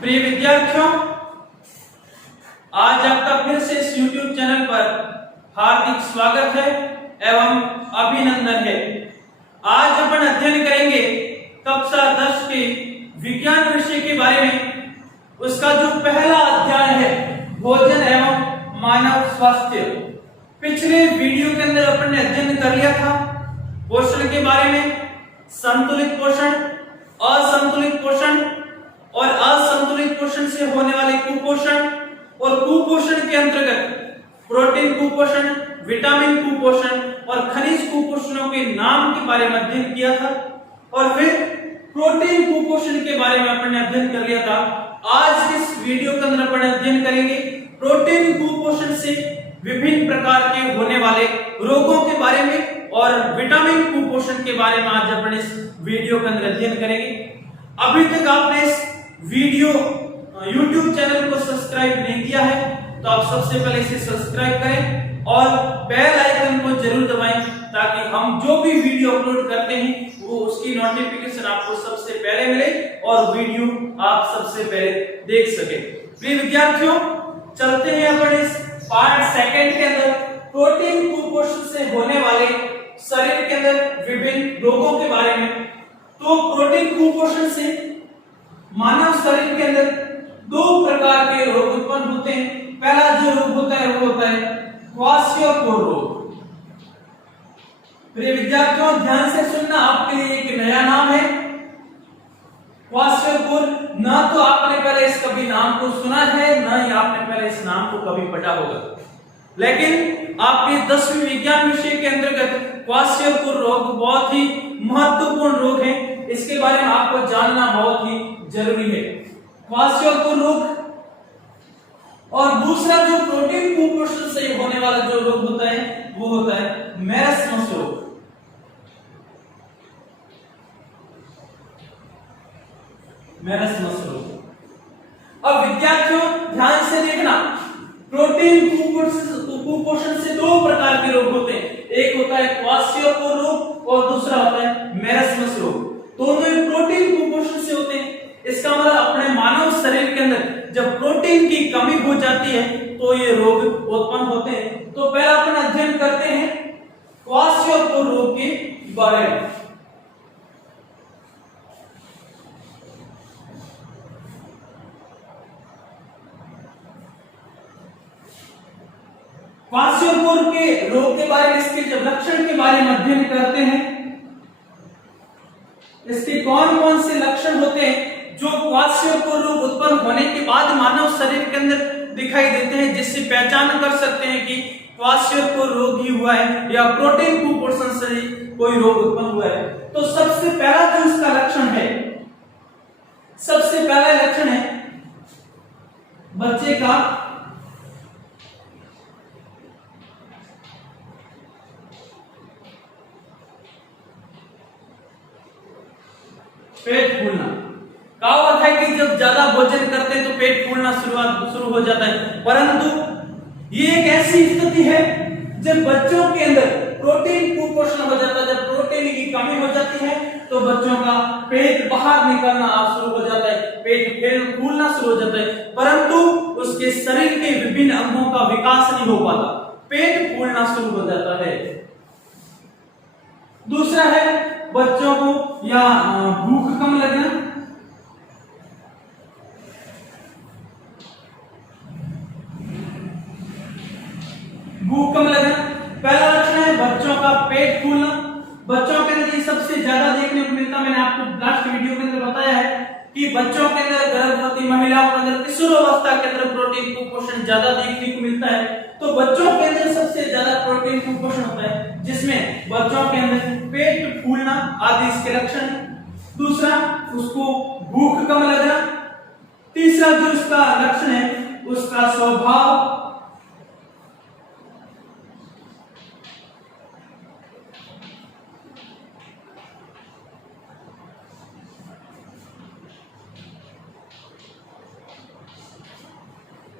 प्रिय विद्यार्थियों, आज आपका फिर से इस YouTube चैनल पर हार्दिक स्वागत है एवं अभिनंदन है। आज अपन अध्ययन करेंगे कक्षा 10 के विज्ञान विषय के बारे में। उसका जो पहला अध्याय है भोजन एवं मानव स्वास्थ्य। पिछले वीडियो के अंदर अपन ने अध्ययन कर लिया था पोषण के बारे में, संतुलित पोषण, असंतुलित पोषण और असंतुलित पोषण से होने वाले कुपोषण, और कुपोषण के अंतर्गत प्रोटीन कुपोषण, विटामिन कुपोषण और खनिज कुपोषणों के नाम के बारे में अध्ययन किया था। और फिर प्रोटीन कुपोषण के बारे में अपन ने अध्ययन कर लिया था। आज इस वीडियो के अंदर अपन अध्ययन करेंगे प्रोटीन कुपोषण से विभिन्न प्रकार के होने वाले रोगों के बारे में और विटामिन कुपोषण के बारे में आज अपन इस वीडियो के अंदर अध्ययन करेंगे। अभी तक आपने इस वीडियो YouTube चैनल को सब्सक्राइब नहीं किया है तो आप सबसे पहले इसे सब्सक्राइब करें और बेल आइकन को जरूर दबाएं ताकि हम जो भी वीडियो अपलोड करते हैं वो उसकी नोटिफिकेशन आपको सबसे पहले मिले और वीडियो आप सबसे पहले देख सके। प्रिय विद्यार्थियों, चलते हैं अपन इस पार्ट सेकंड के अंदर प्रोटीन कुपोषण से होने वाले शरीर के अंदर विभिन्न रोगों के बारे में। तो प्रोटीन कुपोषण से मानव शरीर के अंदर दो प्रकार के रोग उत्पन्न होते हैं। पहला जो रोग होता है वो होता है क्वाशियोकोर रोग। प्रिय विद्यार्थियों, ध्यान से सुनना, आपके लिए एक नया नाम है क्वाशियोकोर। ना तो आपने पहले इस कभी नाम को सुना है, ना ही आपने पहले इस नाम को कभी पढ़ा होगा, लेकिन आपके 10वीं विज्ञान विषय के अंतर्गत क्वाशियोकोर रोग बहुत ही महत्वपूर्ण रोग है। इसके बारे में आपको जानना बहुत ही जरूरी है, क्वाशियोकोर रोग। और दूसरा जो प्रोटीन कुपोषण से होने वाला जो रोग होता है वो होता है मेरस्मस रोग। मेरस्मस रोग। अब विद्यार्थियों ध्यान से देखना, प्रोटीन कुपोषण से दो प्रकार के रोग होते हैं। एक होता है क्वाशियोकोर रोग और दूसरा होता है मेरस्मस रोग। दोनों ही प्रोटीन कुपोषण से होते हैं। इसका मतलब अपने मानव शरीर के अंदर जब प्रोटीन की कमी हो जाती है तो ये रोग उत्पन्न होते हैं। तो पहला अपन अध्ययन करते हैं क्वाशियोकोर रोग के बारे में। क्वाशियोकोर के रोग के बारे में, इसके जब लक्षण के बारे में अध्ययन करते हैं, इसके कौन कौन से लक्षण होते हैं जो क्वाशियोकोर रोग उत्पन्न होने के बाद मानव शरीर के अंदर दिखाई देते हैं, जिससे पहचान कर सकते हैं कि क्वाशियोकोर रोग ही हुआ है या प्रोटीन कुपोषण से कोई रोग उत्पन्न हुआ है। तो सबसे पहला जो इसका लक्षण है, सबसे पहला लक्षण है बच्चे का पेट फूलना। कहा हुआ था कि जब ज्यादा भोजन करते हैं तो पेट फूलना शुरू हो जाता है, परंतु ये एक ऐसी स्थिति है जब बच्चों के अंदर प्रोटीन कुपोषण हो जाता है। जब प्रोटीन की कमी हो जाती है तो बच्चों का पेट बाहर निकलना शुरू हो जाता है, पेट फूलना शुरू हो जाता है, परंतु उसके शरीर के विभिन्न अंगों का विकास नहीं हो पाता, पेट फूलना शुरू हो जाता है। दूसरा है बच्चों को या भूख कम लगना। भूख कम लगना पहला लक्षण है बच्चों का पेट फूलना। बच्चों के अंदर ये सबसे ज्यादा देखने को मिलता है। मैंने आपको लास्ट वीडियो के अंदर बताया है कि बच्चों के अंदर, गर्भवती महिलाओं के अंदर, किशोरावस्था के अंदर प्रोटीन कुपोषण ज्यादा देखने को मिलता है। तो बच्चों के अंदर सबसे ज्यादा प्रोटीन कुपोषण होता है, जिसमें बच्चों के अंदर पेट फूलना आदि इसके लक्षण है। दूसरा, उसको भूख कम लगना। तीसरा जो उसका लक्षण है उसका स्वभाव,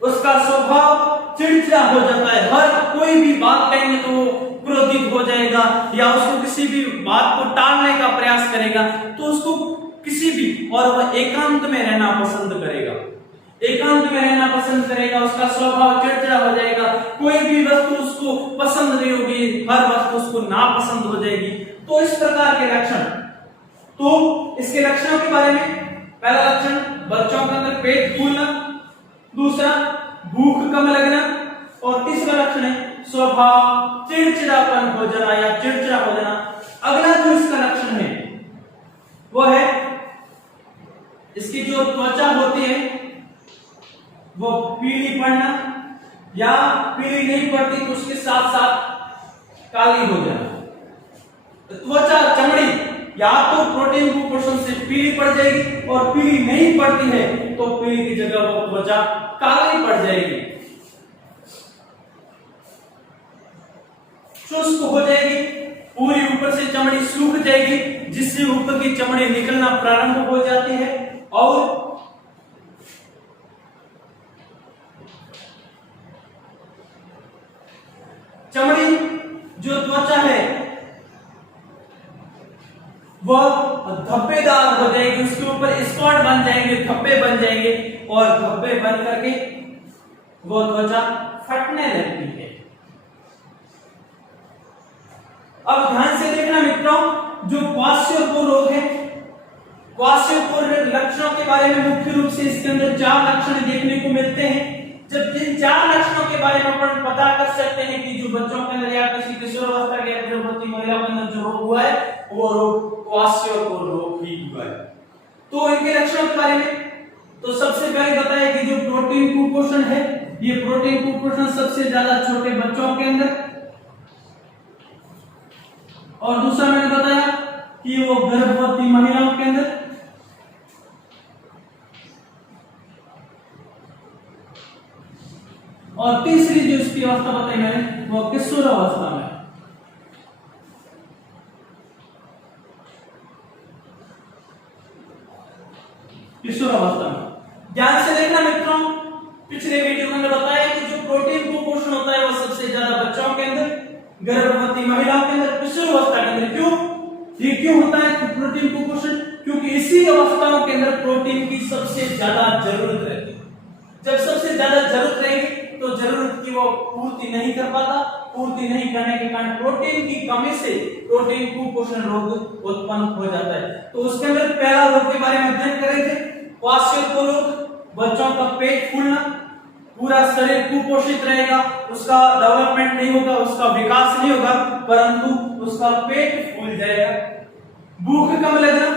उसका स्वभाव चिड़चिड़ा हो जाता है। हर कोई भी बात कहेंगे तो वो क्रोधित हो जाएगा या उसको किसी भी बात को टालने का प्रयास करेगा, तो उसको किसी भी और वह एकांत में रहना पसंद करेगा। एकांत में रहना पसंद करेगा, उसका स्वभाव चिड़चिड़ा हो जाएगा, कोई भी वस्तु उसको पसंद नहीं होगी, हर वस्तु उसको नापसंद हो जाएगी। तो इस प्रकार के लक्षण, तो इसके लक्षणों के बारे में, पहला लक्षण बच्चों के अंदर पेट फूलना, दूसरा भूख कम लगना, और तीसरा लक्षण है स्वभाव चिड़चिड़ापन हो जाना या चिड़चिड़ा हो जाना। अगला जो इसका लक्षण है वो है इसकी जो त्वचा होती है वो पीली पड़ना, या पीली नहीं पड़ती तो उसके साथ साथ काली हो जाना। त्वचा, चमड़ी या तो प्रोटीन कुपोषण से पीली पड़ जाएगी, और पीली नहीं पड़ती है तो पीली की जगह वो त्वचा काली पड़ जाएगी, शुष्क हो जाएगी, पूरी ऊपर से चमड़ी सूख जाएगी, जिससे ऊपर की चमड़ी निकलना प्रारंभ हो जाती है, और चमड़ी जो त्वचा है वह धब्बेदार हो जाएगी, उसके ऊपर स्पॉट बन जाएंगे, धब्बे बन जाएंगे, और धब्बे बन करके वो त्वचा फटने लगती है। अब ध्यान से देखना मित्रों, जो क्वाशियोकोर रोग है, क्वाशियोकोर लक्षणों के बारे में मुख्य रूप से इसके अंदर 4 लक्षण देखने को मिलते हैं। जब इन 4 लक्षणों के बारे में अपन पता कर सकते हैं कि जो बच्चों के अंदर या किसी किशोरावस्था के गर्भवती महिला के अंदर जो रोग हुआ है वो रोग क्वाशियोकोर रोग ही हुआ है। तो इनके लक्षणों के बारे में तो सबसे पहले बताया कि जो प्रोटीन कुपोषण है, ये प्रोटीन कुपोषण सबसे ज्यादा छोटे बच्चों के अंदर, और दूसरा मैंने बताया कि वो गर्भवती महिलाओं के अंदर, और तीसरी जो इसकी अवस्था बताई मैंने वो किशोरावस्था में। किशोरावस्था में ध्यान से देखना मित्रों, पिछले वीडियो में बताया कि जो प्रोटीन कुपोषण होता है वो सबसे ज्यादा बच्चों के अंदर, गर्भवती महिलाओं के अंदर, किशोरावस्था के अंदर। क्यों ये क्यों होता है प्रोटीन कुपोषण? क्योंकि इसी अवस्थाओं के अंदर प्रोटीन की सबसे ज्यादा जरूरत रहती है। जब सबसे ज्यादा जरूरत रहेगी तो जरूरत की वो पूर्ति नहीं कर पाता, पूर्ति नहीं करने के कारण प्रोटीन की कमी से प्रोटीन कुपोषण रोग उत्पन्न हो जाता है। तो उसके अंदर पहला रोग के बारे में अध्ययन करेंगे, क्वाशियोकोर रोग। बच्चों का पेट फूलना, पूरा शरीर कुपोषित रहेगा, उसका डेवलपमेंट नहीं होगा, उसका विकास नहीं होगा, परंतु उसका पेट फूल जाएगा। भूख कम लगना,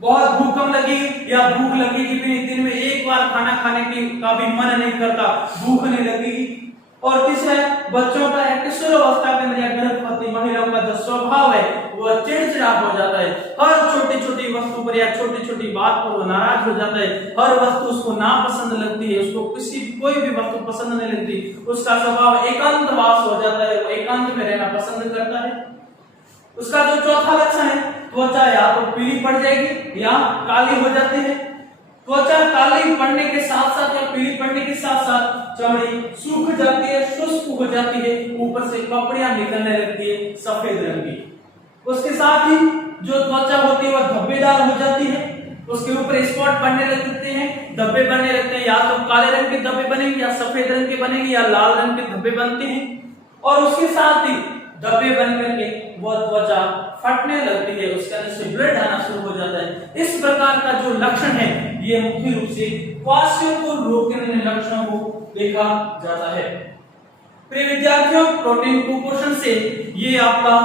बहुत भूख कम लगेगी, या भूख लगेगी भी दिन में एक बार खाना खाने का भी मन नहीं करता, भूख नहीं लगेगी। और तीसरा बच्चों का किशोरावस्था के अंदर या गर्भवती महिलाओं का जो स्वभाव है वह चिड़चिड़ा हो जाता है, हर छोटी छोटी वस्तु पर या छोटी छोटी बात पर वो नाराज हो जाता है, हर वस्तु उसको नापसंद लगती है, उसको कोई भी वस्तु पसंद नहीं लगती, उसका स्वभाव एकांतवास हो जाता है, वो एकांत में रहना पसंद करता है। उसका जो चौथा लक्षण है, त्वचा या तो पीली पड़ जाएगी या काली हो जाती है। त्वचा काली पड़ने के साथ साथ या पीली पड़ने के साथ साथ चमड़ी सूख जाती है, शुष्क हो जाती है, ऊपर से कपड़ियां निकलने लगती है सफेद रंग की। उसके साथ ही जो त्वचा होती है वह धब्बेदार हो जाती है, उसके ऊपर स्पॉट बनने लगते हैं, धब्बे बनने लगते हैं, या तो काले रंग के धब्बे बनेंगे या सफेद रंग के बनेंगे या लाल रंग के धब्बे बनते हैं। और उसके साथ ही धब्बे बन करके वह त्वचा फटने लगती है, उसके अंदर से ब्लड आना शुरू हो जाता है। इस प्रकार का जो लक्षण है ये मुख्य रूप से क्वाशियोकोर रोग के लक्षणों को देखा जाता है। प्रिय विद्यार्थियों, प्रोटीन कुपोषण से ये आपका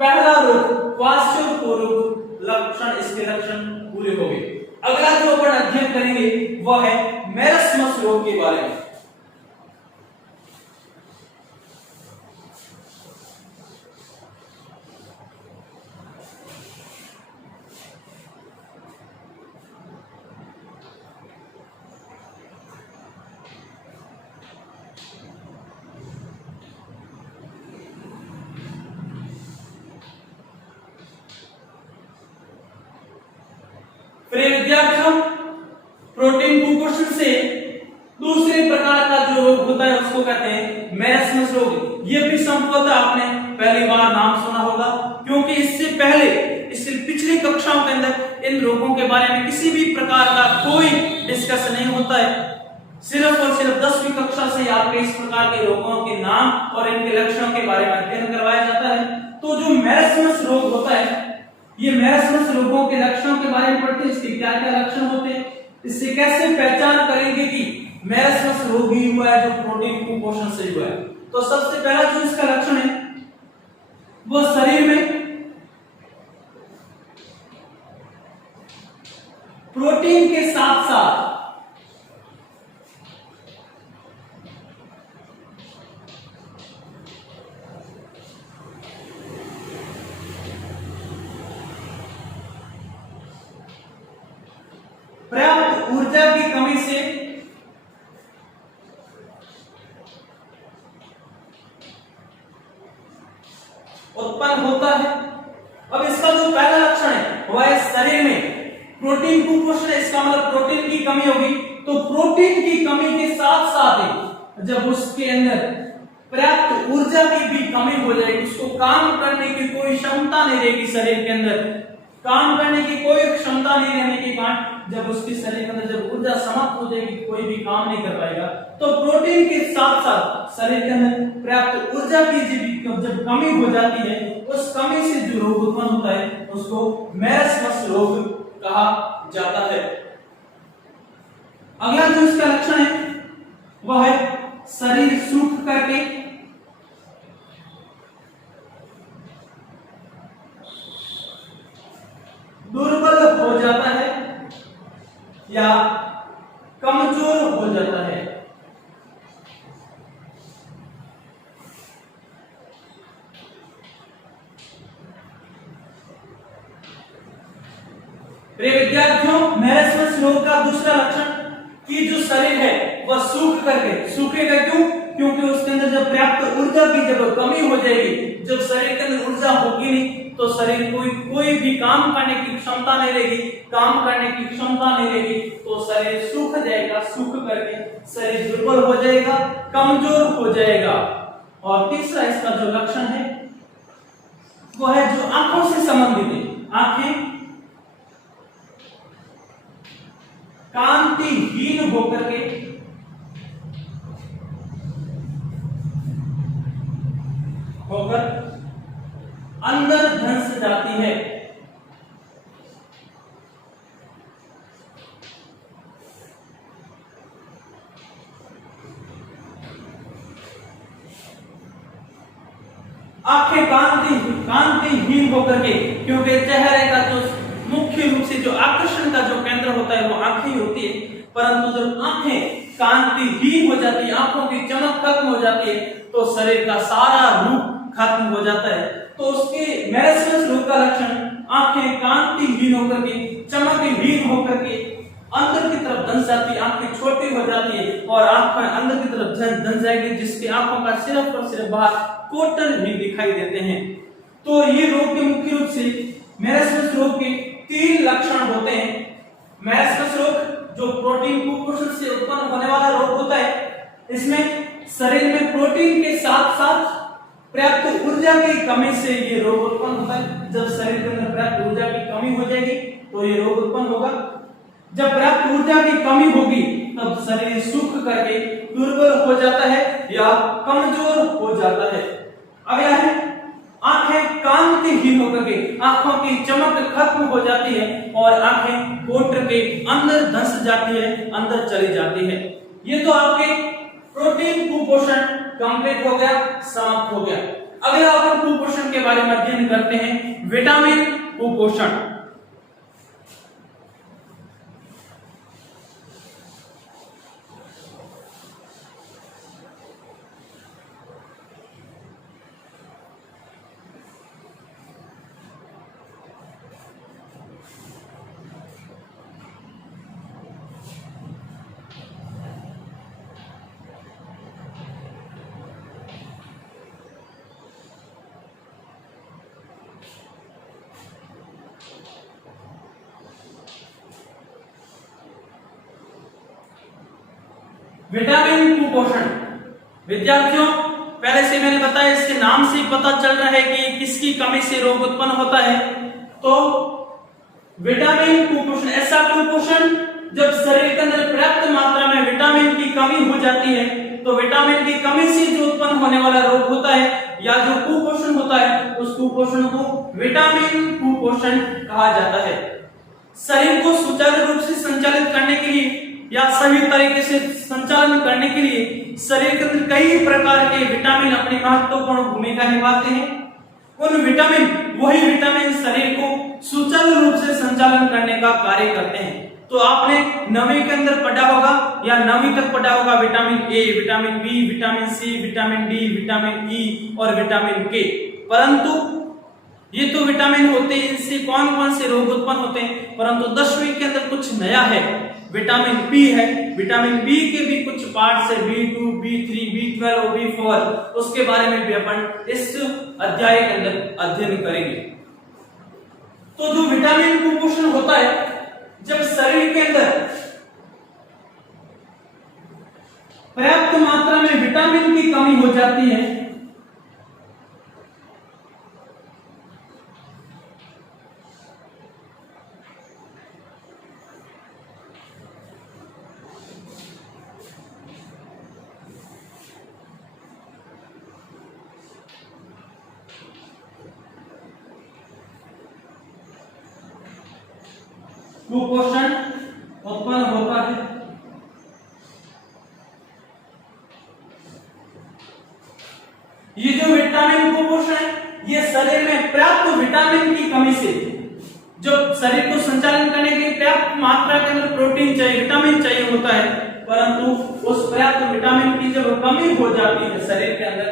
पहला रोग क्वाशियोकोर रोग लक्षण, इसके लक्षण पूरे हो गए। अगला जो अपन अध्ययन करेंगे वह है मेरस्मस रोग के बारे में। प्रिय विद्यार्थियों, प्रोटीन कुपोषण से दूसरे प्रकार का जो रोग होता है उसको कहते हैं मेरस्मस रोग। ये भी संभवतः आपने पहली बार नाम सुना होगा, क्योंकि इससे पहले पिछली कक्षाओं के अंदर इन रोगों के बारे में किसी भी प्रकार का कोई डिस्कस नहीं होता है। सिर्फ और सिर्फ 10वीं कक्षा से आपके इस प्रकार के रोगों के नाम और इनके लक्षणों के बारे में अध्ययन करवाया जाता है। तो जो मैरस्मस रोग होता है, ये मैरस्मस रोगों के लक्षणों के बारे में पढ़ते हैं, इसके क्या क्या लक्षण होते हैं, इससे कैसे पहचान करेंगे कि मैरस्मस रोग ही हुआ है जो प्रोटीन कुपोषण से हुआ है। तो सबसे पहला जो इसका लक्षण है वो शरीर में प्रोटीन के साथ साथ पर्याप्त ऊर्जा की कमी से उत्पन्न होता है। अब इसका जो पहला लक्षण है वह है शरीर में प्रोटीन कुपोषण। इसका मतलब प्रोटीन की कमी होगी। तो प्रोटीन की कमी के साथ साथ जब उसके अंदर पर्याप्त ऊर्जा की भी कमी हो जाएगी, उसको काम करने की कोई क्षमता नहीं रहेगी, शरीर के अंदर काम करने की कोई क्षमता नहीं रहने के कारण जब उसके शरीर के अंदर जब ऊर्जा समाप्त हो जाएगी, कोई भी काम नहीं कर पाएगा। तो प्रोटीन के साथ साथ शरीर के अंदर पर्याप्त ऊर्जा की जब कमी हो जाती है, उस कमी से जो रोग उत्पन्न होता है उसको मैरस्मस रोग कहा जाता है। अगला जो इसका लक्षण है वह है शरीर सूख करके दुर्बल हो जाता है या कमजोर हो जाता है। प्रिय विद्यार्थियों, मैरस्मस रोग का दूसरा लक्षण कि जो शरीर है वह सूख करके, सूखेगा क्यों? क्योंकि उसके अंदर जब पर्याप्त ऊर्जा की जब कमी हो जाएगी, जब शरीर के अंदर ऊर्जा होगी नहीं तो शरीर कोई भी काम करने की क्षमता नहीं रहेगी, काम करने की क्षमता नहीं रहेगी तो शरीर सूख जाएगा, सूख करके शरीर दुर्बल हो जाएगा, कमजोर हो जाएगा। और तीसरा इसका जो लक्षण है वो है जो आंखों से संबंधित है। आंखें कांतिहीन होकर के अंदर धंस जाती है। आंखें कांतिहीन होकर के, क्योंकि चेहरे का जो मुख्य रूप से जो आकर्षण का जो केंद्र होता है वो आंखें ही होती है, परंतु जब आंखें कांतिहीन हो जाती है, आंखों की चमक खत्म हो जाती है तो शरीर का सारा रूप खत्म हो जाता है। तो उसके मैरस्मस रोग का लक्षण आंखें कांतिहीन होकर के, चमकहीन होकर के अंदर की तरफ धंस जाती है, आंखें छोटी हो जाती है और आंखें अंदर की तरफ धंस जाएगी, जिसकी आंखों का सिर्फ और सिर्फ बाहर कोटर भी दिखाई देते हैं। तो ये रोग के मुख्य रूप से मैरस्मस रोग के 3 लक्षण होते हैं। मैरस्मस रोग जो प्रोटीन कुपोषण से उत्पन्न होने वाला रोग होता है, इसमें शरीर में प्रोटीन के साथ साथ पर्याप्त ऊर्जा की कमी से ये रोग उत्पन्न होता है। जब शरीर के अंदर पर्याप्त ऊर्जा की कमी हो जाएगी तो ये रोग उत्पन्न होगा। जब पर्याप्त ऊर्जा की कमी होगी तब शरीर सूख करके दुर्बल हो जाता है या कमजोर हो जाता है। अगला है आंखें कांतिहीन होकर के, आंखों की चमक खत्म हो जाती है और आंखें कोटर के अंदर धंस जाती है, अंदर चली जाती है। ये तो आपके प्रोटीन कुपोषण कंप्लीट हो गया, समाप्त हो गया। अगला अपन कुपोषण के बारे में अध्ययन करते हैं, विटामिन कुपोषण। विटामिन कुपोषण विद्यार्थियों, पहले से मैंने बताया, इसके नाम से पता चल रहा है कि किसकी कमी से रोग उत्पन्न होता है। तो विटामिन कुपोषण ऐसा कुपोषण जब शरीर के अंदर पर्याप्त मात्रा में विटामिन की कमी हो जाती है तो विटामिन की कमी से जो उत्पन्न होने वाला रोग होता है या जो कुपोषण होता है उस कुपोषण को विटामिन कुपोषण कहा जाता है। शरीर को सुचारू रूप से संचालित करने के लिए या सही तरीके से संचालन करने के लिए शरीर के अंदर कई प्रकार के विटामिन अपनी महत्वपूर्ण भूमिका निभाते हैं। उन विटामिन वही विटामिन शरीर को सुचारू रूप से संचालन करने का कार्य करते हैं। तो आपने 9वीं के अंदर पढ़ा होगा या 9वीं तक पढ़ा होगा vitamin A, vitamin B, vitamin C, vitamin D, vitamin E और विटामिन के। परंतु ये तो विटामिन होते हैं, इनसे कौन कौन से रोग उत्पन्न होते हैं, परंतु 10वीं के अंदर कुछ नया है, विटामिन बी है। विटामिन बी के भी कुछ पार्ट्स है, B2, B3, B12 और B4, उसके बारे में भी अपन इस अध्याय के अंदर अध्ययन करेंगे। तो जो विटामिन कुपोषण होता है, जब शरीर के अंदर पर्याप्त मात्रा में विटामिन की कमी हो जाती है कुपोषण उत्पन्न होता है। ये जो विटामिन कुपोषण है ये शरीर में पर्याप्त विटामिन की कमी से, जो शरीर को संचालन करने के लिए पर्याप्त मात्रा के अंदर प्रोटीन चाहिए, विटामिन चाहिए होता है, परंतु उस पर्याप्त विटामिन की जब कमी हो जाती है शरीर के अंदर,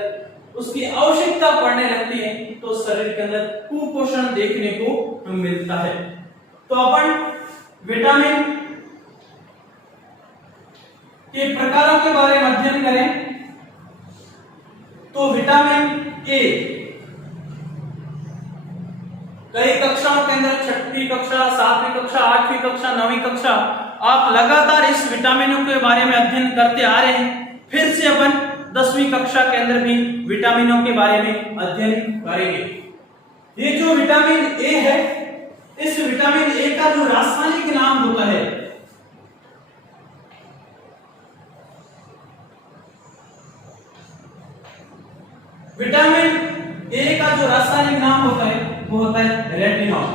उसकी आवश्यकता पड़ने लगती है तो शरीर के अंदर कुपोषण देखने को मिलता है। तो अपन विटामिन के प्रकारों के बारे में अध्ययन करें तो विटामिन ए कई कक्षाओं के अंदर 6वीं कक्षा, 7वीं कक्षा, 8वीं कक्षा, 9वीं कक्षा आप लगातार इस विटामिनों के बारे में अध्ययन करते आ रहे हैं। फिर से अपन 10वीं कक्षा के अंदर भी विटामिनों के बारे में अध्ययन करेंगे। ये जो विटामिन ए है, इस विटामिन ए का जो रासायनिक नाम होता है विटामिन ए का जो रासायनिक नाम होता है वो होता है रेटिनॉल।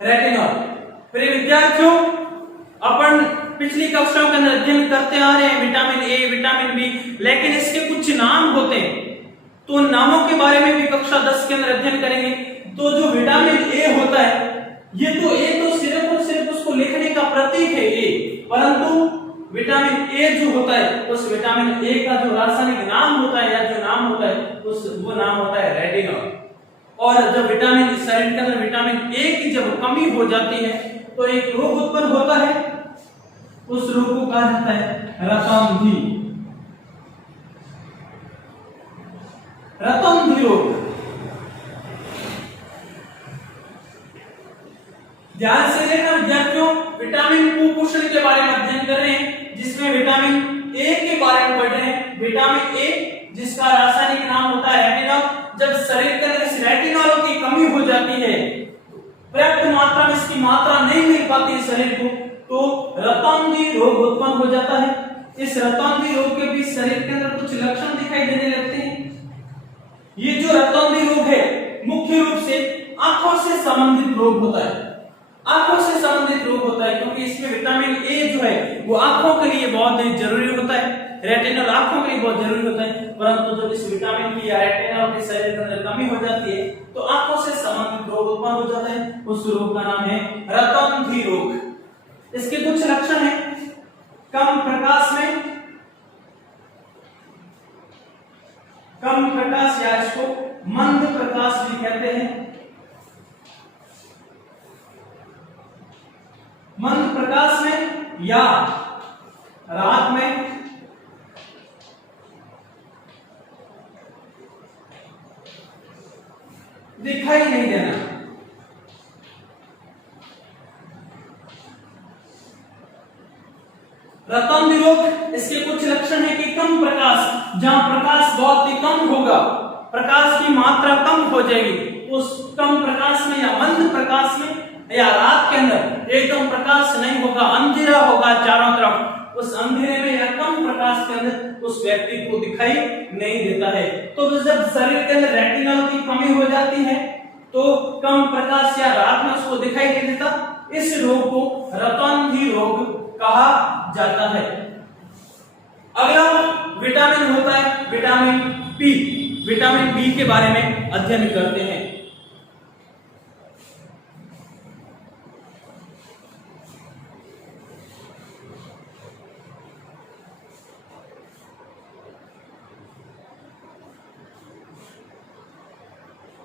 रेटिनॉल। प्रिय विद्यार्थियों, अपन पिछली कक्षाओं के अंदर अध्ययन करते आ रहे हैं विटामिन ए, विटामिन बी, लेकिन इसके कुछ नाम होते हैं तो नामों के बारे में भी कक्षा 10 के अंदर अध्ययन करेंगे। तो जो विटामिन ए होता है ये तो ए तो सिर्फ और सिर्फ उसको लिखने का प्रतीक है ए, परंतु विटामिन ए जो होता है उस विटामिन ए का जो रासायनिक नाम होता है या जो नाम होता है वो नाम होता है रेटिनॉल। और जब विटामिन शरीर के अंदर विटामिन ए की जब कमी हो जाती है तो एक रोग उत्पन्न होता है, उस रोग को कहा जाता है रतौंधी। रतौंधी रोग। ध्यान से देखना विद्यार्थियों, विटामिन कुपोषण के बारे में अध्ययन कर रहे हैं जिसमें विटामिन ए के बारे में पढ़ रहे हैं। विटामिन ए जिसका रासायनिक नाम होता है रेटिनॉल, जब शरीर के अंदर इस रेटिनॉल की कमी हो जाती है, पर्याप्त मात्रा में इसकी मात्रा नहीं मिल पाती है शरीर को, तो रतौंधी रोग उत्पन्न हो जाता है। इस रतौंधी रोग के भी शरीर के अंदर कुछ लक्षण दिखाई देने लगते हैं। ये जो रतौंधी रोग है मुख्य रूप से आंखों से संबंधित रोग होता है। आंखों से संबंधित रोग होता है क्योंकि इसमें विटामिन ए जो है वो आंखों के लिए बहुत जरूरी होता है, रेटिनॉल आंखों के लिए बहुत जरूरी होता है। परंतु जब इस विटामिन की या रेटिनॉल के शरीर के अंदर कमी हो जाती है तो आंखों से संबंधित रोग उत्पन्न हो जाता है। उस रोग का नाम है रतौंधी रोग। इसके कुछ लक्षण हैं, कम प्रकाश में, कम प्रकाश या इसको मंद प्रकाश भी कहते हैं। मंद प्रकाश में या रात में, दिखाई नहीं देना। रतौंधी रोग, इसके कुछ लक्षण है कि कम प्रकाश, जहां प्रकाश बहुत ही कम होगा, प्रकाश की मात्रा कम हो जाएगी, उस कम प्रकाश में या मंद प्रकाश में या रात के अंदर एकदम प्रकाश नहीं होगा, अंधेरा होगा चारों तरफ, उस अंधेरे में या कम प्रकाश के अंदर उस व्यक्ति को दिखाई नहीं देता है। तो जब शरीर के अंदर रेटिनल की कमी हो जाती है तो कम प्रकाश या रात में उसको दिखाई नहीं देता, इस रोग को रतौंधी रोग कहा जाता है। अगला विटामिन होता है विटामिन बी। विटामिन बी के बारे में अध्ययन करते हैं।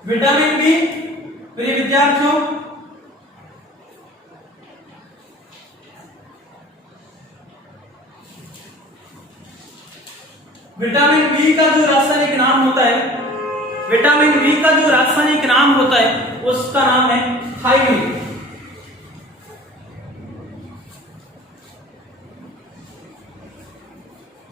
विटामिन बी प्रिय विद्यार्थियों, विटामिन बी का जो रासायनिक नाम होता है, विटामिन बी का जो रासायनिक नाम होता है उसका नाम है थायमिन।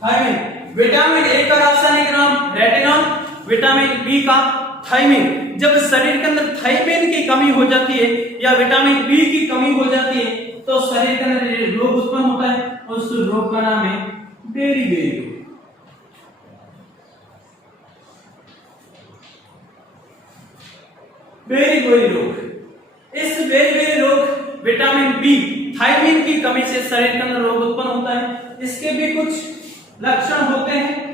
थायमिन। विटामिन ए का रासायनिक नाम रेटिनॉल, विटामिन बी का थायमिन। जब शरीर के अंदर थायमिन की कमी हो जाती है या विटामिन बी की कमी हो जाती है तो शरीर के अंदर रोग उत्पन्न होता है, उस रोग का नाम है बेरी-बेरी रोग। बेरी-बेरी रोग। इस बेरी-बेरी रोग विटामिन बी थायमिन की कमी से शरीर के अंदर रोग उत्पन्न होता है। इसके भी कुछ लक्षण होते हैं।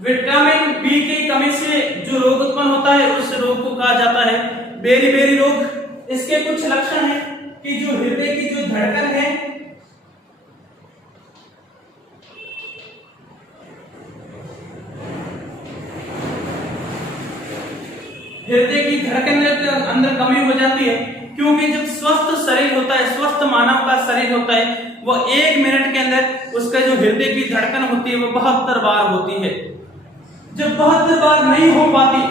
विटामिन बी की कमी से जो रोग उत्पन्न होता है उस रोग को कहा जाता है बेरी-बेरी रोग। इसके कुछ लक्षण हैं कि जो हृदय की जो धड़कन है हृदय की धड़कन के अंदर कमी हो जाती है, क्योंकि जब स्वस्थ शरीर होता है, स्वस्थ मानव का शरीर होता है, वो 1 मिनट के अंदर उसका जो हृदय की धड़कन होती है वो 72 बार होती है। जब 72 बार नहीं हो पाती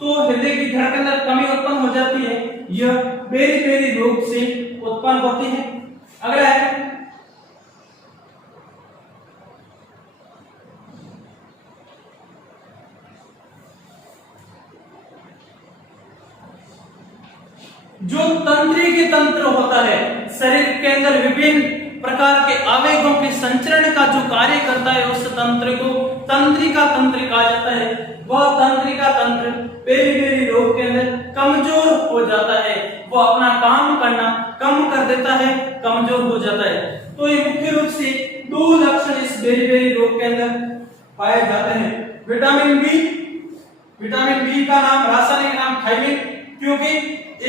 तो हृदय की धड़कन में कमी उत्पन्न हो जाती है। यह बेरी-बेरी रोग से उत्पन्न होती है। अगला है जो तंत्रिका तंत्र होता है, शरीर के अंदर विभिन्न प्रकार के आवेगों के संचरण का जो कार्य करता है उस तंत्र को तंत्रिका तंत्र कहा जाता है। वह तंत्रिका तंत्र बेरी-बेरी रोग के अंदर कमजोर हो जाता है, वो अपना काम करना कम कर देता है, कमजोर हो जाता है। तो ये मुख्य रूप से 2 लक्षण इस बेरी-बेरी रोग के अंदर पाए जाते हैं। विटामिन बी का नाम रासायनिक नाम थायमिन, क्योंकि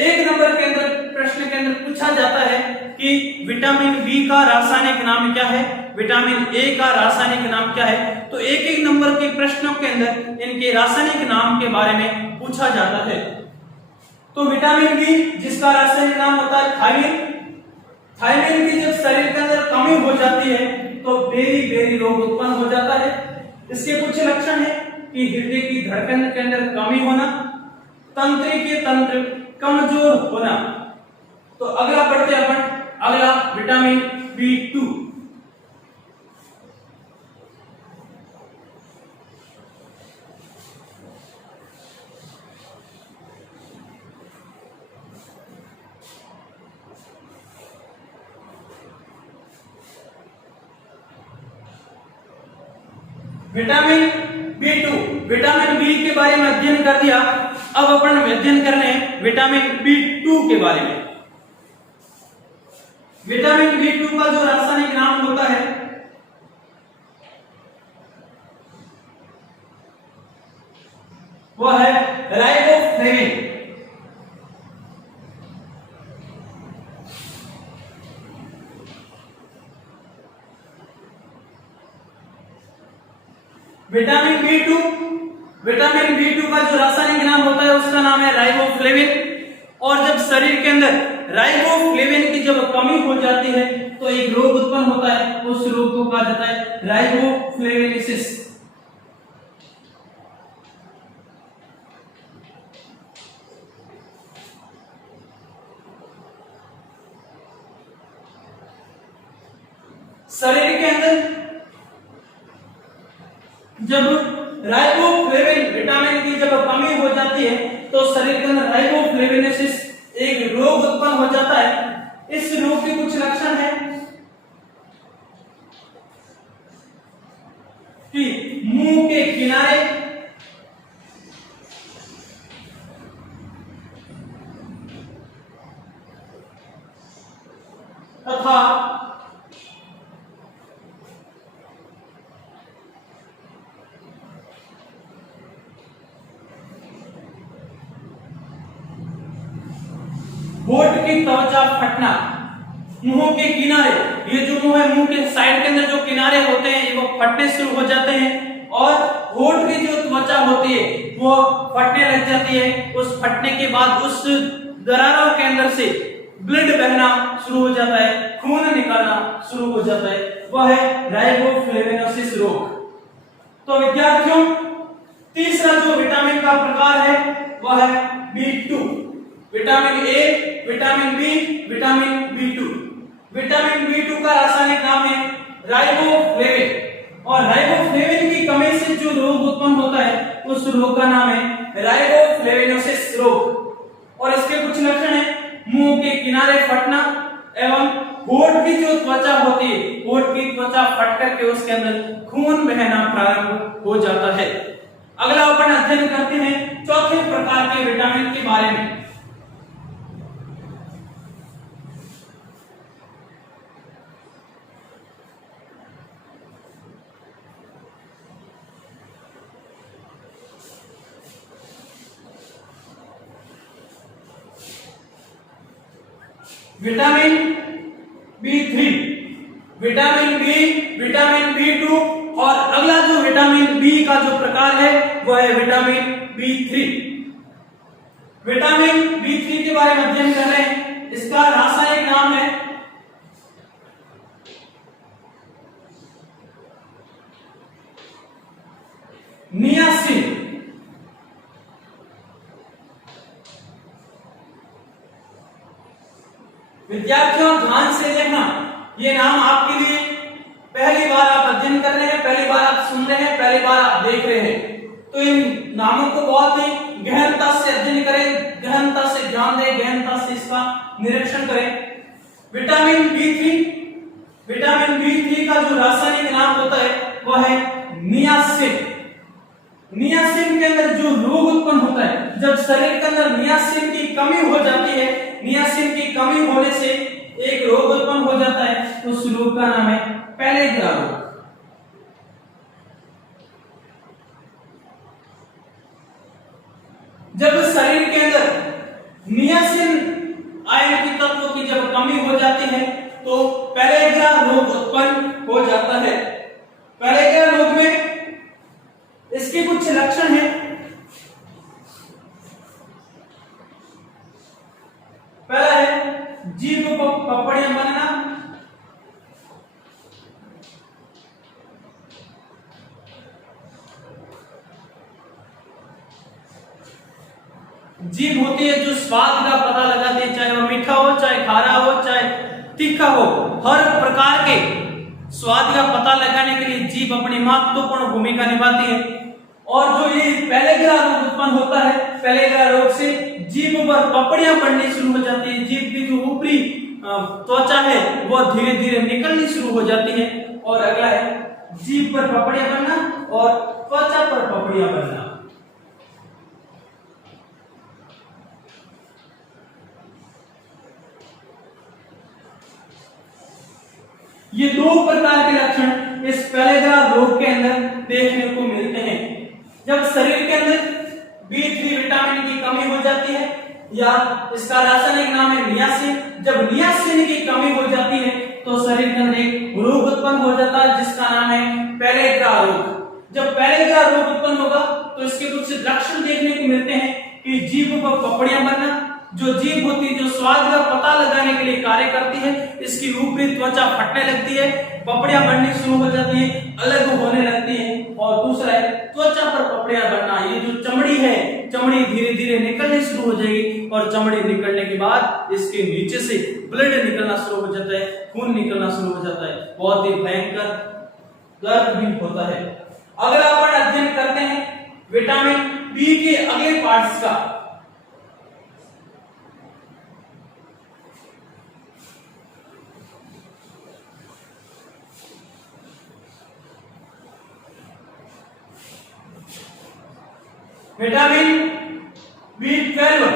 1 नंबर के अंदर प्रश्न के अंदर पूछा जाता है कि विटामिन बी का रासायनिक नाम क्या है, विटामिन ए का रासायनिक नाम क्या है, तो एक नंबर के प्रश्नों के अंदर इनके रासायनिक नाम के बारे में पूछा जाता है। तो विटामिन बी जिसका रासायनिक नाम होता है थायमिन, थायमिन की जब शरीर के अंदर कमी हो जाती है तो बेरी-बेरी रोग उत्पन्न हो जाता है। इसके कुछ लक्षण है कि हृदय की धड़कन के अंदर कमी होना, तंत्रिका तंत्र कमजोर होना। तो अगला पढ़ते हैं अपन, अगला vitamin B2। Vitamin B2, vitamin B के बारे में अध्ययन कर दिया। अब अपन अध्ययन कर रहे हैं विटामिन B2 के बारे में। विटामिन B2 का जो रासायनिक नाम होता है वह है राइबोफ्लेविन। विटामिन B2 का जो रासायनिक नाम होता है उसका नाम है राइबोफ्लेविन। और जब शरीर के अंदर राइबोफ्लेविन की जब कमी हो जाती है तो एक रोग उत्पन्न होता है, उस रोग को कहा जाता है राइबोफ्लेविनिसिस। शरीर के अंदर जब राइबोफ्लेविन विटामिन की जब कमी हो जाती है तो शरीर के अंदर राइबोफ्लेविनोसिस एक रोग उत्पन्न हो जाता है। इस रोग के कुछ लक्षण है कि मुंह के किनारे तथा होठ की त्वचा फटना, मुंह के किनारे, ये जो मुंह है मुंह के साइड के अंदर जो किनारे होते हैं वो फटने शुरू हो जाते हैं और होठ की जो त्वचा होती है वो फटने लग जाती है। उस फटने के बाद उस दरारों के अंदर से ब्लड बहना शुरू हो जाता है, खून निकलना शुरू हो जाता है, वह है राइबोफ्लेविनोसिस रोग। तो विद्यार्थियों, तीसरा जो विटामिन का प्रकार है वह है B2, vitamin A, vitamin B, vitamin B2। Vitamin B2 का रासायनिक नाम है राइबोफ्लेविन और राइबोफ्लेविन की कमी से जो रोग उत्पन्न होता है उस रोग का नाम है राइबोफ्लेविनोसिस रोग। और इसके कुछ लक्षण हैं, मुंह के किनारे फटना एवं होठ की जो त्वचा होती है, होठ की त्वचा फट करके उसके अंदर खून बहना प्रारंभ हो जाता है। अगला अपन अध्ययन करते हैं चौथे प्रकार के विटामिन के बारे में। Vitamin B3, vitamin B, vitamin B2 और अगला जो विटामिन बी का जो प्रकार है वह है विटामिन B3। विटामिन B3 के बारे में अध्ययन कर रहे हैं। इसका रासायनिक नाम है नियासिन। विद्यार्थियों ध्यान से देखना, ये नाम आपके लिए पहली बार आप अध्ययन कर रहे हैं, पहली बार आप सुन रहे हैं, पहली बार आप देख रहे हैं, तो इन नामों को बहुत ही गहनता से अध्ययन करें, गहनता से ध्यान दें, गहनता से इसका निरीक्षण करें। विटामिन B3, विटामिन B3 का जो रासायनिक नाम होता है वह है नियासिन। नियासिन के अंदर जो रोग उत्पन्न होता है, जब शरीर के अंदर नियासिन की कमी हो जाती है, नियासिन की कमी होने से एक रोग उत्पन्न हो जाता है, उस रोग का नाम है पेलेग्रा रोग। जब शरीर के अंदर नियासिन आयन की तत्व की जब कमी हो जाती है तो पेलेग्रा रोग उत्पन्न हो जाता है। पेलेग्रा रोग में इसके कुछ लक्षण हैं। पहला है जीभ को पपड़ियां बनना, जीभ होती है जो स्वाद का पता लगाती है, चाहे वो मीठा हो, चाहे खारा हो, चाहे तीखा हो, हर प्रकार के स्वाद का पता लगाने के लिए जीभ अपनी महत्वपूर्ण भूमिका निभाती है। और जो ये पेलेग्रा रोग उत्पन्न होता है, पेलेग्रा रोग से जीभ पर पपड़ियां पड़नी शुरू हो जाती है, जीभ की जो ऊपरी त्वचा है वो धीरे धीरे निकलनी शुरू हो जाती है। और अगला है जीभ पर पपड़ियां बनना और त्वचा पर पपड़ियां बनना। ये दो प्रकार के लक्षण इस पेलेग्रा रोग के अंदर देखने को मिलते हैं। जब शरीर के अंदर B3 विटामिन की कमी हो जाती है, या इसका रासायनिक नाम है नियासिन, जब नियासिन की कमी हो जाती है तो शरीर के अंदर एक रोग उत्पन्न हो जाता है जिसका नाम है पेलेग्रा रोग। जब पेलेग्रा रोग उत्पन्न होगा तो इसके कुछ लक्षण देखने को मिलते हैं कि जीभ पर पपड़ियां बनना, जो जीभ होती है जो स्वाद का पता लगाने के लिए कार्य करती है, इसकी ऊपरी त्वचा फटने लगती है, पपड़ियां बननी शुरू हो जाती है, अलग होने लगती है। और दूसरा है त्वचा पर पपड़ियां बनना, ये जो चमड़ी है, चमड़ी धीरे धीरे निकलनी शुरू हो जाएगी और चमड़ी निकलने के बाद इसके नीचे से ब्लड निकलना शुरू हो जाता है, खून निकलना शुरू हो जाता है, बहुत ही भयंकर दर्द भी होता है। अगर अपन अध्ययन करते हैं विटामिन बी के अगले पार्ट्स का, विटामिन B12,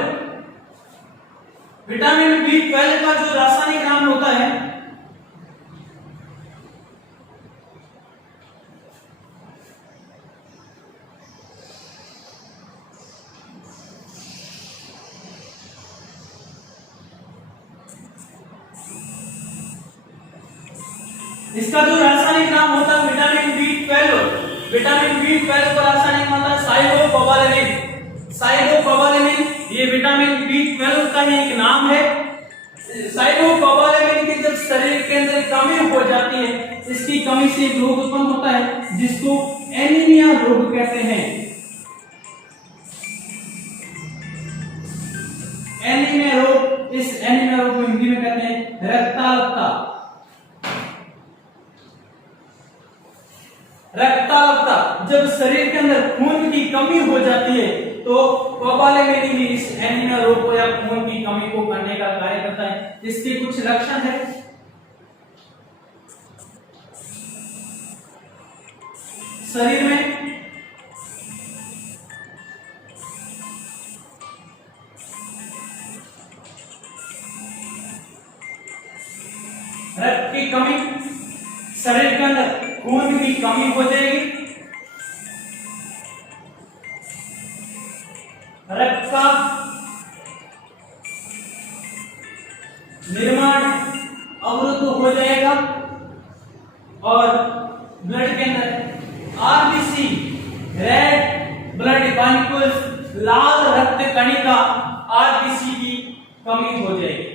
विटामिन B12 का जो रासायनिक नाम होता है इसका जो रासायनिक नाम होता है विटामिन B12, विटामिन B12 का रासायनिक नाम होता है साइलोकोबालेनिन। साइलोकोबालेनिन ये विटामिन B12 का ही एक नाम है। साइलोकोबालेनिन की जब शरीर के अंदर कमी हो जाती है, इसकी कमी से एक रोग उत्पन्न होता है जिसको एनीमिया रोग कहते हैं। एनीमिया रोग, इस एनीमिया रोग को हिंदी में कहते हैं रक्ताल्पता। रक्ताल्पता, जब शरीर के अंदर खून की कमी हो जाती है तो कोबालेमिन ही इस एनीमिया रोग को या खून की कमी को करने का कार्य करता है। इसके कुछ लक्षण है, शरीर में रक्त की कमी, शरीर के अंदर खून की कमी हो जाएगी, रक्त का निर्माण अवरुद्ध हो जाएगा और ब्लड के अंदर आरबीसी, रेड ब्लड कॉर्निकुल्स, लाल रक्त कणिका, आरबीसी की कमी हो जाएगी।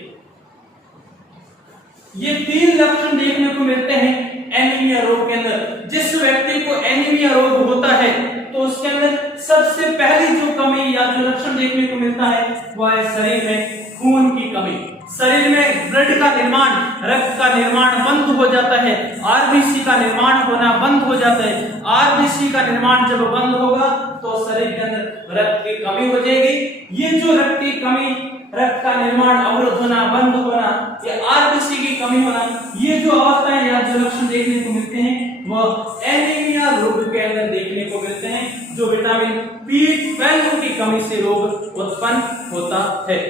ये तीन लक्षण देखने को मिलते हैं एनीमिया रोग के अंदर। जिस व्यक्ति को एनीमिया रोग होता है तो उसके अंदर सबसे पहली जो कमी या जो लक्षण देखने को मिलता है वह है शरीर में खून की कमी। शरीर में ब्लड का निर्माण, रक्त का निर्माण बंद हो जाता है, आरबीसी का निर्माण होना बंद हो जाता है। आरबीसी का निर्माण जब बंद होगा तो शरीर के अंदर रक्त की कमी हो जाएगी। ये जो रक्त की कमी, रक्त का निर्माण अवरुद्ध होना, बंद होना, या आरबीसी की कमी होना, ये जो अवस्थाएं या जो लक्षण देखने को मिलते हैं वह एनीमिया रोग के अंदर देखने को मिलते हैं, जो विटामिन B12 की कमी से रोग उत्पन्न होता है।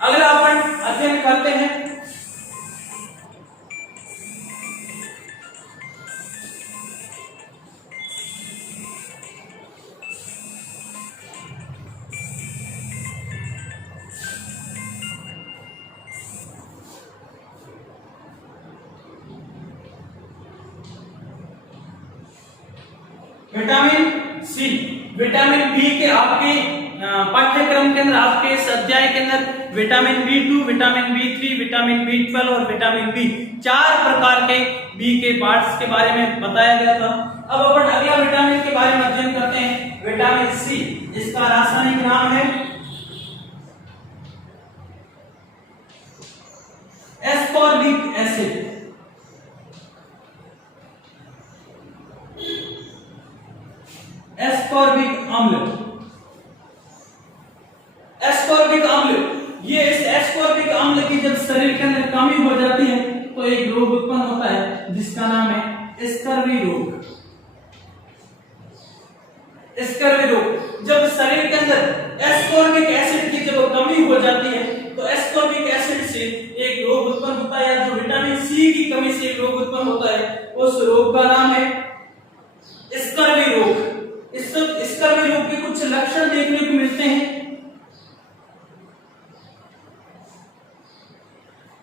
अगला अपन अध्ययन करते हैं विटामिन सी। विटामिन बी के आपके पाठ्यक्रम के अंदर, आपके इस अध्याय के अंदर vitamin B2, vitamin B3, vitamin B12 और विटामिन बी, 4 प्रकार के बी के पार्ट्स के बारे में बताया गया था। अब अपन अगला विटामिन के बारे में अध्ययन करते हैं, विटामिन सी। इसका रासायनिक नाम है एस्कॉर्बिक एसिड। एस्कॉर्बिक अम्ल, एस्कॉर्बिक अम्ल, ये इस एस्कॉर्बिक अम्ल की जब शरीर के अंदर कमी हो जाती है तो एक रोग उत्पन्न होता है जिसका नाम है स्कर्वी रोग। स्कर्वी रोग, जब शरीर के अंदर एस्कॉर्बिक एसिड की जब कमी हो जाती है तो एस्कॉर्बिक एसिड से एक रोग उत्पन्न होता है, या जो विटामिन सी की कमी से एक रोग उत्पन्न होता है, उस रोग का नाम है स्कर्वी रोग। इस स्कर्वी रोग के कुछ लक्षण देखने को मिलते हैं।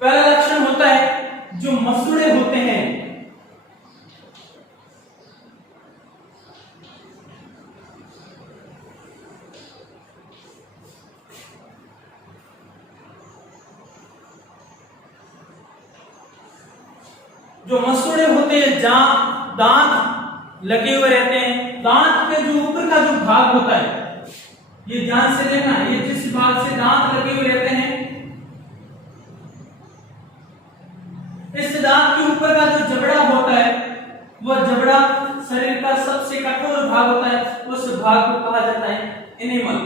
पहला लक्षण होता है जो मसूड़े होते हैं, जो मसूड़े होते हैं, जहां दांत लगे हुए रहते हैं, दांत के जो ऊपर का जो भाग होता है, ये ध्यान से देखना, ये जिस भाग से दांत लगे हुए रहते हैं, इस दांत के ऊपर का जो जबड़ा होता है, वह जबड़ा शरीर का सबसे कठोर भाग होता है, उस भाग को कहा जाता है एनिमल।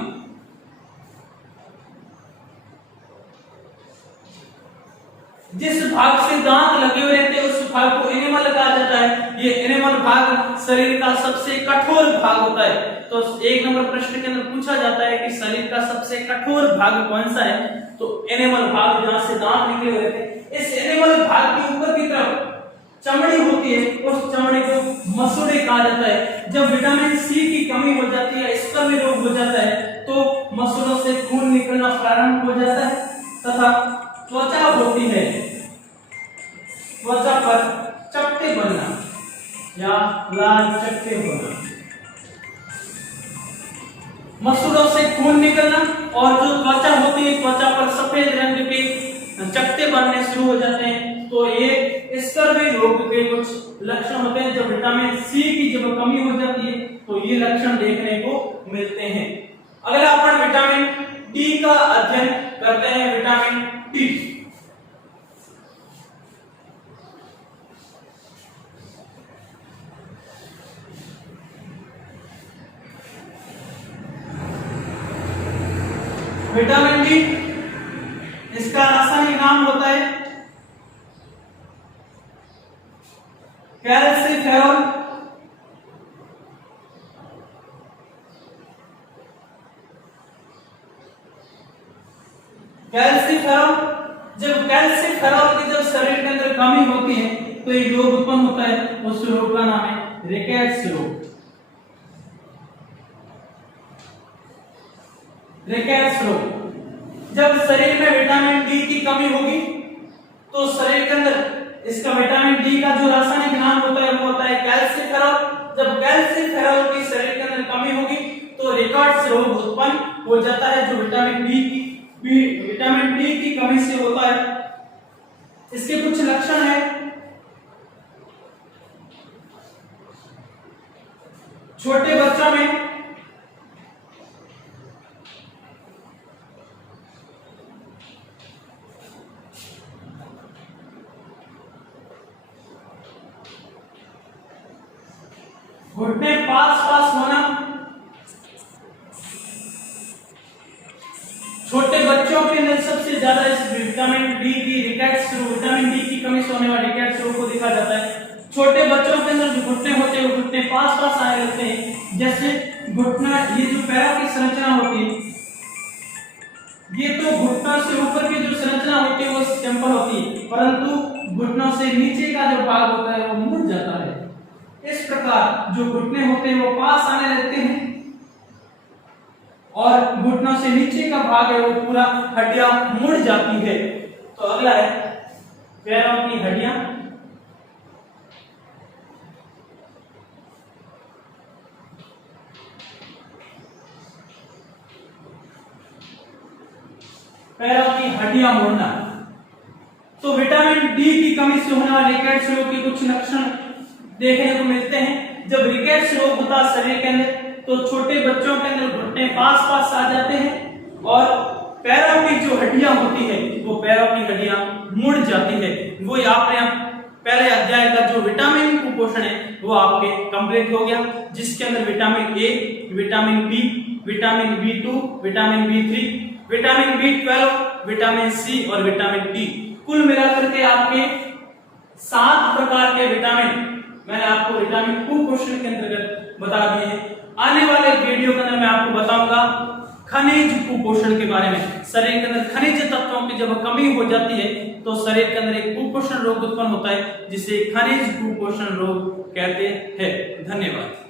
जिस भाग से दांत लगे हुए रहते हैं उस भाग को एनिमल कहा जाता है। ये एनिमल भाग शरीर का सबसे कठोर भाग होता है। तो एक नंबर प्रश्न के अंदर पूछा जाता है कि शरीर का सबसे कठोर भाग कौन सा है, तो एनिमल भाग, जहां से दांत निकले हुए रहते हैं। इस एनिमल भाग के ऊपर की तरफ चमड़ी होती है, उस चमड़ी को मसूड़े कहा जाता है। जब विटामिन सी की कमी हो जाती है, स्कर्वी रोग हो जाता है, तो मसूड़ों से खून निकलना प्रारंभ हो जाता है तथा त्वचा होती है, त्वचा पर चपटे बनना या लाल चपटे होना, मसूड़ों से खून निकलना, और जो त्वचा होती है, त्वचा पर सफेद रंग के चपटे बनने शुरू हो जाते हैं। तो ये स्कर्वी रोग के कुछ लक्षण होते हैं। जब विटामिन सी की जब कमी हो जाती है तो ये लक्षण देखने को मिलते हैं। अगला अपन विटामिन डी का अध्ययन करते हैं। विटामिन डी विटामिन डी, इसका रासायनिक नाम होता है कैल्सिफेरॉल। कैल्सिफेरॉल, जब कैल्सिफेरॉल की जब शरीर के अंदर कमी होती है तो एक रोग उत्पन्न होता है, उस रोग का नाम है रिकेट्स रोग। रिकेट्स रोग, जब शरीर में विटामिन डी की कमी होगी तो शरीर के अंदर इसका विटामिन डी का जो रासायनिक नाम होता है वो होता है कैल्सिफेरॉल। जब कैल्सिफेरॉल की शरीर के अंदर कमी होगी तो रिकेट्स रोग उत्पन्न हो जाता है, जो विटामिन डी की कमी से होता है। इसके कुछ लक्षण है। छोटे बच्चों में घुटने पास होना, छोटे बच्चों के अंदर सबसे ज्यादा इस विटामिन डी की रिकेट्स रोग, विटामिन डी की कमी से होने वाले रिकेट्स रोग को देखा जाता है। छोटे बच्चों के अंदर जो घुटने होते हैं वो घुटने पास आए रहते हैं। जैसे घुटना, ये जो पैरों की संरचना होती है, ये तो घुटनों से ऊपर की जो संरचना होती है वो सिंपल होती है, परंतु घुटनों से नीचे का जो भाग होता है वो मुड़ जाता है। इस प्रकार जो घुटने होते हैं वो पास आने लगते हैं और घुटनों से नीचे का भाग है वो पूरा हड्डियां मुड़ जाती है। तो अगला है पैरों की हड्डियां। पैरों की हड्डियां मुड़ना, तो विटामिन डी की कमी से होने वाले रिकेट्स रोग के कुछ लक्षण देखने को मिलते हैं। जब रिकेट्स रोग होता है शरीर के अंदर तो छोटे बच्चों के अंदर घुटने पास आ जाते हैं और पैरों की जो हड्डियां होती है वो पैरों की हड्डियां मुड़ जाती है। वो आपने पहले अध्याय का जो विटामिन कुपोषण है वो आपके कंप्लीट हो गया, जिसके अंदर vitamin A, vitamin B, vitamin बी2, vitamin B3, vitamin B12, vitamin C और विटामिन डी, कुल मिलाकर के आपके 7 प्रकार के विटामिन मैंने आपको विटामिन कुपोषण के अंतर्गत बता दिए हैं। आने वाले वीडियो के अंदर मैं आपको बताऊंगा खनिज कुपोषण के बारे में। शरीर के अंदर खनिज तत्वों की जब कमी हो जाती है तो शरीर के अंदर एक कुपोषण रोग उत्पन्न होता है, जिसे खनिज कुपोषण रोग कहते हैं। धन्यवाद।